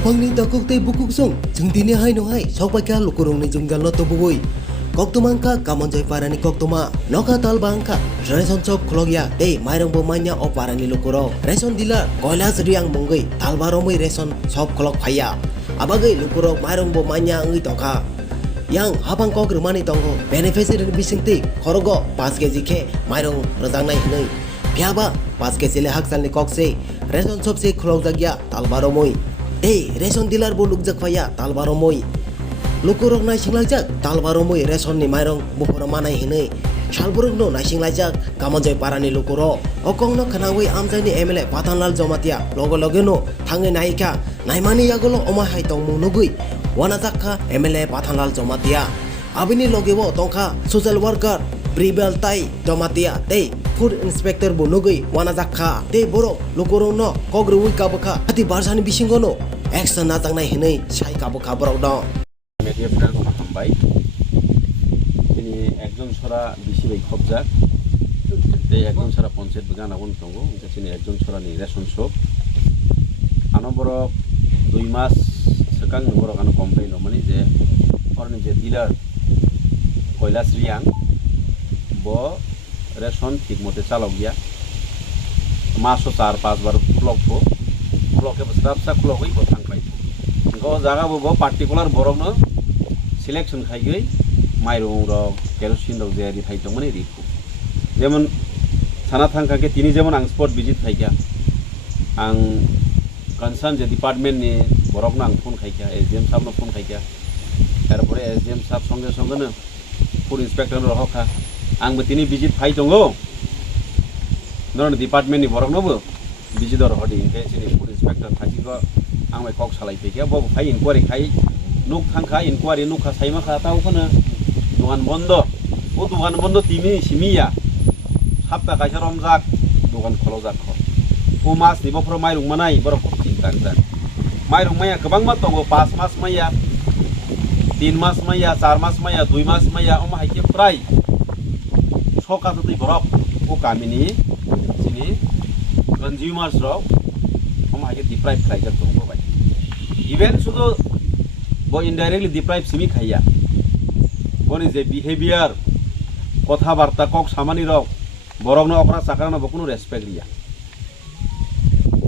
habangni takuk tei bukuk song jengdini hai no hai sokbaka lukurung ni junggal no tobui koktumangka kamonjoi parani koktuma noka talbangka reson chop khulogya tei mairong bo manya o parani lukuro reson dealer koilas riang mongoi talbaromoi reson chop kholok phaya abagai lukuro mairong bo manya ngi tongkha yang habang kok rumani tongo beneficiary bisingti khorogo 5 kg khe mairong rojangnai hnoi phiaba 5 kg le haksalni kokse reson chop se khulokjagya talbaromoi tei reson dealer bo lukjak phaya talbaromoi lukurok naisinglajak talbaromoi reson ni mairong buforo manai hinoi salburuk no naisinglajak kamonjoi parani lukuro okong no khanawai amjai ni MLA Pathanlal Jomatia loge no thangai naika naimani yagolo oma hai tongmung nugui wanajakha MLA Pathanlal Jomatia abini logebo tongkha social worker Bribel Tai Jomatia tei food inspector bo nugui wanajakha tei borok lukurok no kogrui kabakha hati barsani bisingo no action najangnai hinoi sai kabakha borok no media friends হামবাই তিনি একজন ছড়া বেশি by খবজাক এই একজন ছড়া পঞ্চায়েত গানা বন তঙ্গো তিনি একজন ছড়া নি রেশন শপ আনবর 2 মাস সেকাং নবর গানো কমপ্লেইন মানে যে ফরনি যে ডিলার কয়লাস রিয়াং ব রেশন ঠিকমতে চালক গিয়া মাসও 4-5 বার ব্লকে বসরাবসা ব্লকই কথাং পাই গো জায়গা বব পার্টিকুলার বরং সিলেকশন খাইগৈ মাইরং রক কেরোসিন রক যে থাইতো মানে রিকু যেমন সানা থাঙ্কাকে তিনি যেমন আং স্পট ভিজিট খাইকা আং কনসার্ন যে ডিপার্টমেন্ট নি বরক না আং ফোন খাইকা এসডিএম সাহেব না ফোন খাইকা তারপরে এসডিএম সাহেব সঙ্গে সঙ্গে না ফুড ইন্সপেক্টর রহখা আংবো তিনি ভিজিট ফাই দঙ্গো নন ডিপার্টমেন্ট নি বরক নবো ভিজিট রহদি ইনকে সিনি ফুড ইন্সপেক্টর থাকিগো आं माइ कक सालाय फैया बब खाय इनक्वारी खाय नुक थांखा इनक्वारी नुखा साइमा खा ताव खनो दुकान बन्द ओ दुकान बन्द तिमी सिमिया साप्ता कायसा रमजाक दुकान खलजाक ख ओ मास नि बफर माइरुं मानाय बर खब चिंता जा माइरुं माया गोबां मा दङ 5 मास माया 3 मास माया 4 मास माया 2 मास माया ओ माहायके प्राय सका तै बरफ ओ गामिनि सिनि कन्ज्यूमार्स र ओ माहायके डिप्राइभ खायजा दङ बाय इवेन शुद्ध वो इनडायरेक्टली डिप्राइव सिमी खाइया बनी जे बिहेवियर कथा बार्ता कक सामानी रक बरक न अपना साकाना बकुनो रेसपेक्ट लिया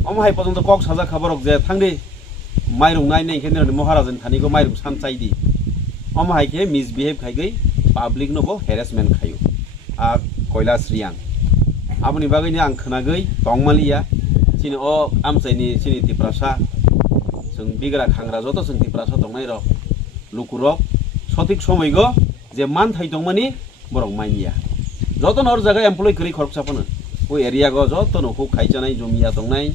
अमहाय पर्यन्त कक साजा खबरक जे थांदे माइरुं नाय नै खेन महाराजन थानिको माइरुं सानचाइदि अमहाय के मिसबिहेव खाइगै पब्लिक नो बो हेरेसमेंट खायो आ कैलाश रियां आबनि बागैनि आं खोनागै तंमालिया सिनि अ आमसाइनि सिनि तिप्रासा जों बिग्रा खांग्रा जत जों तिप्रासा दंनाय र लुकुरक सঠিক সময়গো যে মান থাই দंमानि बरक माइनिया जत नर जागा एमप्लय करि खरकसाफनो ओ एरिया गो जत नखौ खाइजानाय जमिया दंनाय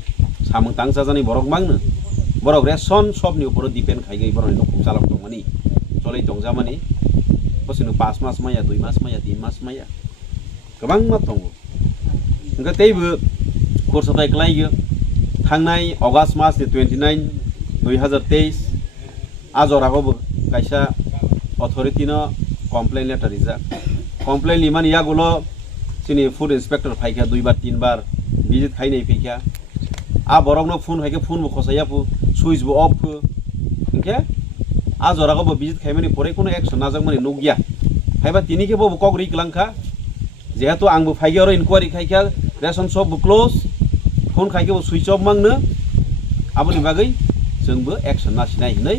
सामं तांसा जानाय बरक मांगनो बरक रेशन सबनि उपर डिपेंड खाइगै बरक नखौ चालक दंमानि चलै दंजामानि पसिनो 5 मास माया 2 मास माया 3 मास माया गोबां मा दङ ओंगा तैबो कोर्स थाय क्लाइगो थांनाय अगस्त मास 29 2023 आजरागोबो कायसा अथॉरिटी न कमप्लेन लेटर इजा कमप्लेन लिमान यागुलो सिनि फूड इंस्पेक्टर फाइका 2 बार 3 बार विजिट खाइनै फैका आ बरक न फोन फाइके फोन बो खसाया फु स्विच बो ऑफ फु ओके आजरागोबो विजिट खाइमानि परे कोनो एक्शन नाजाक माने नगिया फाइबा तिनिके बो कक रिकलांखा जेहेतु आंबो फाइगे र इनक्वारी खाइका रेशन शॉप बो क्लोज फोन खाइके बो स्विच ऑफ मांगनो आबनि बागै जोंबो एक्शन नासिनाय हिनै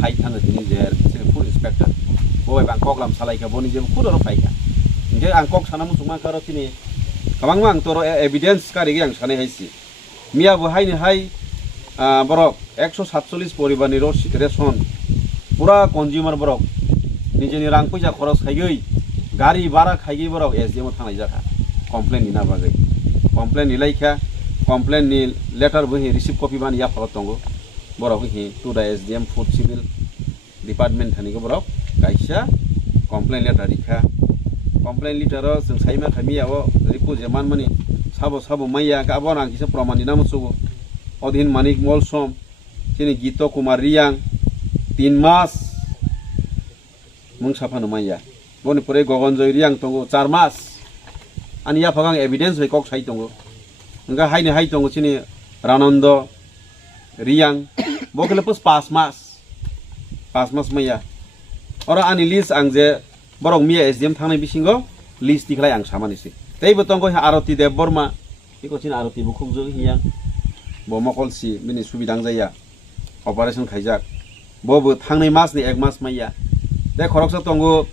साइड थानो दिनि जे फूड इंस्पेक्टर बय बां कगलाम सालायका बनि जे खुदर फाइका जे आं कक साना मुसुमा कर तिनि गोबां आं तर एविडेंस कारिगे आं सानै हायसि मिया बो हायनो हाय बरक 147 परिबारनि रेशन पुरा कन्ज्यूमर बरक निजेनि रां पैसा खरस खाइगै गारि भारा खाइगै बरक एसडीएम थांनाय जाखा कमप्लेन निना बागै कमप्लेन निलायखा कमप्लेन नि लेटर बो रिसीव कपि बान या फलत दंगो बरक हि to the SDM food civil department थानिगो बरक कायसा कमप्लेन लेटर रिखा कमप्लेन लेटर जों साइमा खामियाव रिपु जेमान माने साबो मैया गाबन आं किसे प्रमाण दिना मुसुगो अधीन मानिक मलसम सिनि गीत कुमार रियां 3 मास मुं साफानो मैया बनि परे गगनजय रियां दंगो 4 मास आनि या फगां एविडेंस बै कक साइ दंगो ओंगा हायनो हाय दंगो सिनि रानन्द रियां bokele pus 5 mas maya ora ani list ang je borok mia SDM thangnai bisingo list diklai ang samanisi tei bo tongko Arati Dev Burma iko chin Arati bu khukjo hiyang bo mokolsi mini subidang jaya operation khaijak bo bo thangnai mas ni 1 mas maya de khoroksa tongo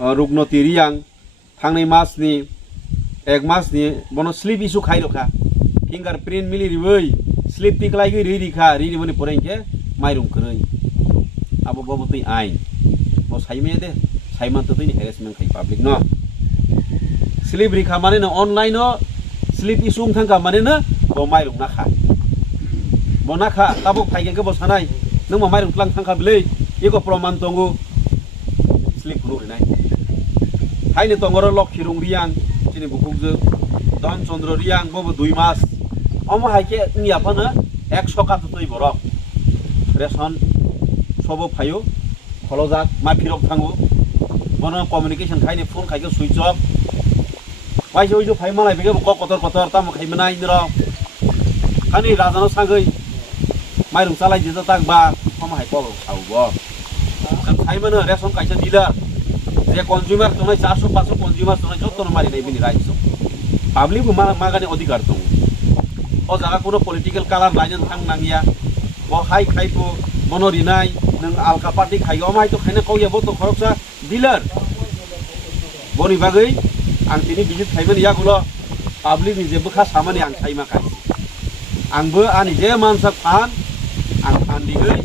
Rugnoti Riyang thangnai mas ni 1 mas ni bono sleep issue khairokha fingerprint mili riwei sleep tiklai gi ri kha ri boni porengke mairung krei abo bo tui ain bo saime de saiman to tui harassment khai public no sleep ri kha mane no online no sleep issue thangka mane na bo mairung na kha bo na kha tabo phaigen ke bo sanai nang ma mairung tlang thangka bilei iko proman tongu sleep ru nai haine tongoro Lokhirung Riyang chini bukukje Don Chandra Riyang bo 2 mas omo haike ni apana 100 ka tui borok ration সব ফাইও খলজাক মা ফিরক থাঙ্গো বন communication খাইনি phone খাইকে switch off পাইছে ওই যে phi মালাই বেগে কতর তাম খাইমনাই নির খানি রাজানো সাগৈ মাইরং চালাই দিতে তাক বা কম হাই কল সাউব খাইমনো রেশন কাইছে ডিলার যে কনজিউমার তোনাই 400 500 কনজিউমার তোনাই যতন মারি নাই বিনি রাইছ পাবলিক মাগানি অধিকার দং ও জায়গা কোনো পলিটিক্যাল কালার লাইন থাং নাঙ্গিয়া bo hai khaipo monori nai nang alka party khaigo mai to khaina kauya bo to khoroksa dealer boni bagai ang tini visit khaiman ya gulo public ni jebo kha samani ang khaima kai angbo ani je mansa phan ang phan digai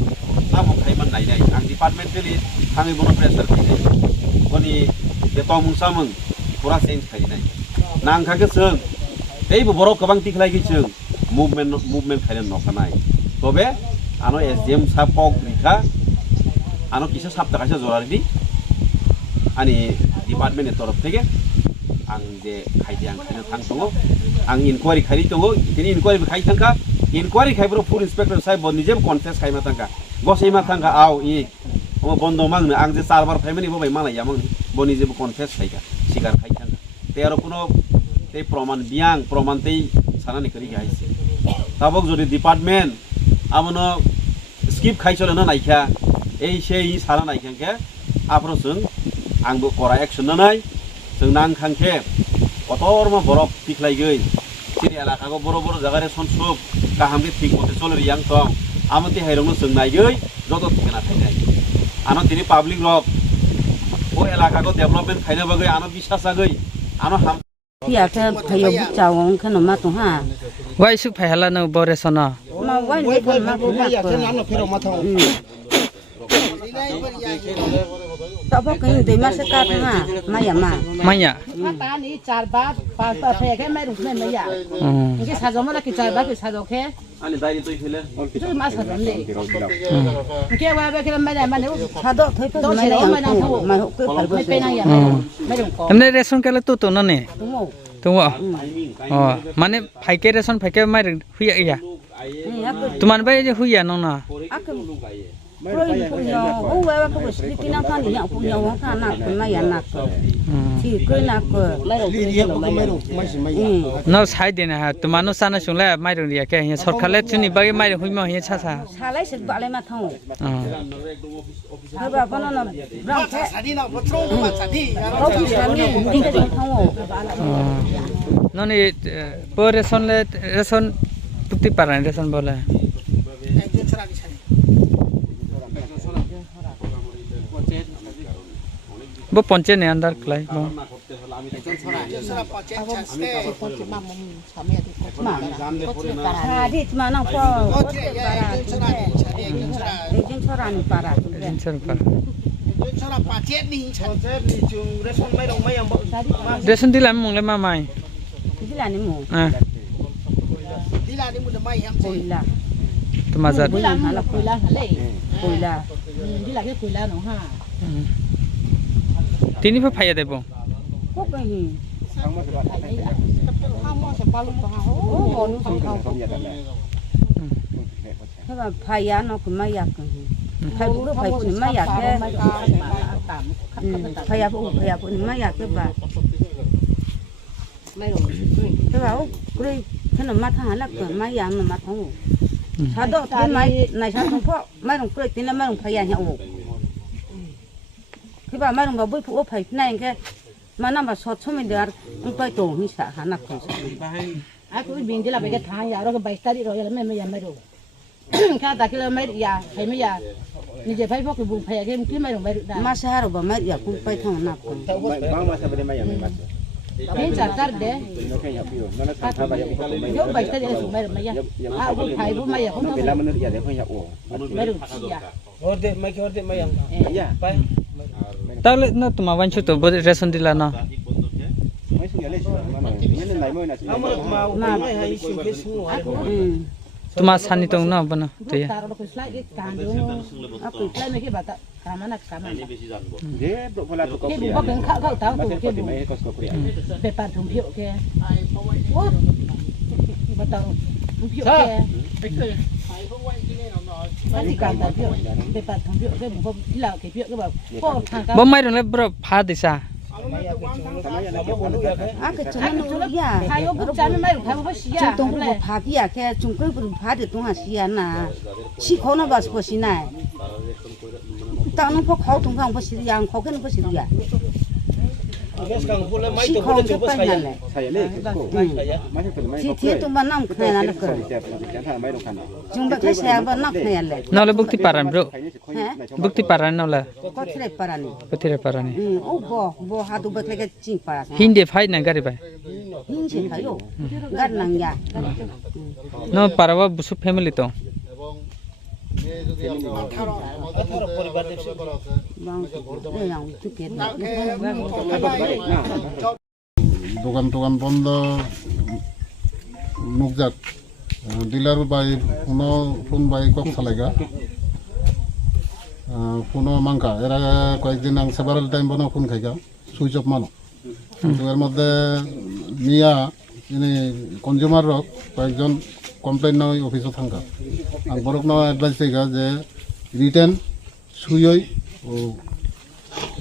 amo khaiman nai nai ang departmentally thami bono pressure khai boni de tong samung pura change khai nai nang kha ke seung ei bo borok kabang tiklai gi seung movement khainan nokanai tobe ano SDM sapok rika ano kisa sapta kaisa jorari ani department torof theke ang je khaidi ang khaina thang tongo ang inquiry khari tongo tini inquiry khai thangka inquiry khaibro full inspector sai bon nije confess khai ma thangka gosei ma thangka au i o bondo mang ang je sarbar family bo bai mala yamang bon nije confess khaika sikar khai thangka te aro kuno te proman tei sanani kari gaise tabok jodi department amono skip খাইছলে না নাইখা এই সেই সারা নাইখাকে আপনো जों आंबो करा action नाय जों नां खांखे कतरमा बरफ तिखलाइगै तिनि एलाकाखौ बर जागारे सनसुब गाहामनि ठीक मते चले रियां दं आमति हाइरंनो जों नायगै जत थिखना थाइनाय आनो तिनि पाब्लिक रक ओ एलाकाखौ डेभलपमेन्ट खाइना बागै आनो बिसास जागै आनो हाम Iya ke kayo bicawong kan nama tu ha. Wai su phải là nó bò reson à? Ma wai ni kan ma ku ma ko. Tak apa kayo de ma sekat ha. Ma ya ma. Maya. Mata ni 4 baht, 5 baht phê cái mấy đồng này mấy ya. Cái sao giống mà cái 4 baht cái sao giống thế. अनि दाइले तै फेले Chứ mà sao giống này. Cái qua cái mấy này mà nếu Sado thoi pa ma ya ma ho ko par mấy bên này ya mấy đồng có. Em đây reson cái là tu tu nó nè. tu mo. Tu à? Mana phải cái reson phải cái mai được huy ya? Ni aku Tu mana bay je huy ya nó na? aku punya oh wa ko sli kina kan ni aku punya wa kan nak ma ya nak. Thì cứ nak Mấy đồng Nó sai đi nè, tu mana sana sung lại mai được gì cái hiện sọt khát lên chuni bay mai được huy mà hiện cha sa. sa lai se ba lai ma thong. Ba ba nó rang thế. Có bị sao ni đi cái thong. Nó này bò reson bukti paran reson bola. Bo ponche ne andar klai bo. Sa di ma nang po. Jin chora ni para. Reson par. Reson di lam mong le ma mai. Di la ni mo. Ah, Koi la. tu mazat. Cùi lan là cùi lan hả lệ. Koi la. Đi lại cái cùi lan nó ha. Tini pa phaya debo. Ko ko hi. Thế mà phải giá nó cũng may giặc phải bố phải phụ may giặc thế phải giá phụ may giặc thế bà thế bảo cái thế là mắt thằng là cửa may giặc mà mắt không ชาดอกที่ไม้ในชาดงพ่อไม้ลงเกลือตีนแล้วไม้ลงพยาเนี่ยโอ้คือว่าไม้ลงแบบบุ้ยผู้อบไผ่นั่นแค่มานั่งแบบสดชุ่มเดือดมันไปตรงนี่สาหานักคนaku bin dia lah bagi tanya ya orang baik tadi royal memang yang meru kata kita meru ya hai me ya ni je pai pok bu pai ke mungkin meru meru dah มาเสียหรือว่าไม่อยากคุณไปทางนักคน bang masa beri mayam mas ni catar deh no kayak piro mana kata banyak ikut yo baik tadi su meru me ya ah bu pai bu me ya no bela menurut ya dia kayak oh meru ya orde mayam ya তাহলে না তোমার one ছোট বড় ration দিলা না mai sung ya le mana ini lai moi na তোমার সানি তো না বনা তো ya taruh ke slide kandung aku slide ni ke bata kamana dia bro pola tu ke bu bak kau tahu tu ke bu mai kos ko pria bepan tumpio ke oh betul tumpio ke nanti kata pio bepan tumpio ke bu lau ke pio ke bu po thang บ่ไม่ตรงแล้วบ่พาดิซา อ่ะก็จะนั่นรู้ยา kayu bukan meru kayu besi จุ ya ดตรงกูพาพี่อะแค่จุงก็กูพาเด็ดตรงหาเสียน่ะชีเขาน่ะว่าบ่สิน่ะตอนนั้นพวกเขาตรงข้างบ่สิยังเขาขึ้นบ่สิรู้ยาชีเขาจะไปนั่นแหละ saya le ko mai tu mai ที่ที่ตรงบ้านน้ำแค่นั้นก็ jangan mai dong kan จุงบ่แค่แซ่บ้านน้ำแค่นั้นแหละ นอเลยบุกที่ปารันบร ฮะ บุกที่ปารันนอเลย ก็ที่ได้ปารานี่ บุกที่ปารันนี่ โอ้บ่หาดูบ่แค่จริงปารา หินเดฟให้นั่นก็ได้ไป หินสิเขาอยู่กัดนังยา นอปาราว่าบุสุแฟมิลี่তো บางเรื่องทุกเกิด দোকান বন্ধ নুকজাক dealer বাই phone বাই কক চালাইগা ফোনও মাংকা এর আগে কয়েকদিন আং সেভারেল টাইম বনো ফোন খাইগা সুইচ অফ মানো কিন্তু এর মধ্যে মিয়া যিনি কনজিউমার রক কয়েকজন কমপ্লেন নয় অফিসে থাকা আর বরক ন অ্যাডভাইস দিগা যে রিটার্ন সুইই ও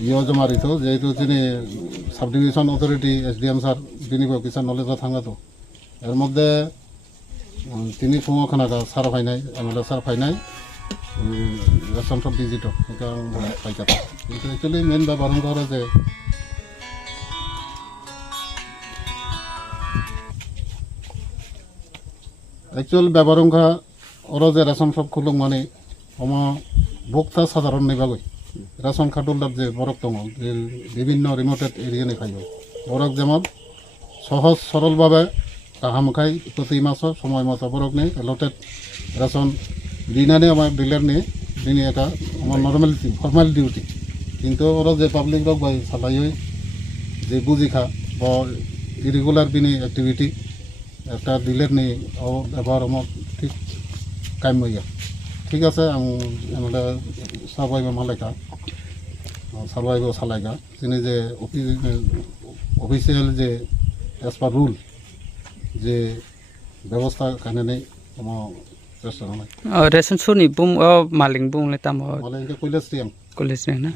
ইয়ে জমা দিত যেহেতু তিনি sub division authority SDM sir তিনি কিছু নলেজ থাকা তো এর মধ্যে তিনি ফুঙো খানাকা সার ফাইনাই এমএলএ সার ফাইনাই রেশন সব ডিজিট পাইকা কিন্তু একচুয়ালি মেন ব্যাপার হলো যে একচুয়াল ব্যাপার ওরা যে রেশন সব খুলুক মানে আমার ভোক্তা সাধারণ নেবাগৈ রেশন কার্ডুলার যে বরক দङ বিভিন্ন রিমোটেড এরিয়া খাই বরক যেমন সহজ সরলভাবে কাহাম খাই প্রতি মাস সময় মতো বরক নেই এলটেড রেশন দিনানে আমার ডিলার নিয়ে দিনে এটা আমার নর্মালিটি ফর্মাল ডিউটি কিন্তু ওরা যে পাবলিক রক বাই সালাই যে বুঝি খা বা ইরেগুলার দিনে অ্যাক্টিভিটি একটা ডিলার নিয়ে ব্যবহার আমার ঠিক কাম হইয়া ঠিক আছে আমরা সার্ভাইভ মালাইকা সার্ভাইভ সালাইকা তিনি যে অফিসিয়াল যে অ্যাজ পার রুল যে ব্যবস্থা খানে নেই আমার চেষ্টা নাই রেশন সুনি বুম মালিক বুম লে তাম মালাইকা কইলাস রিয়াং কলেজ না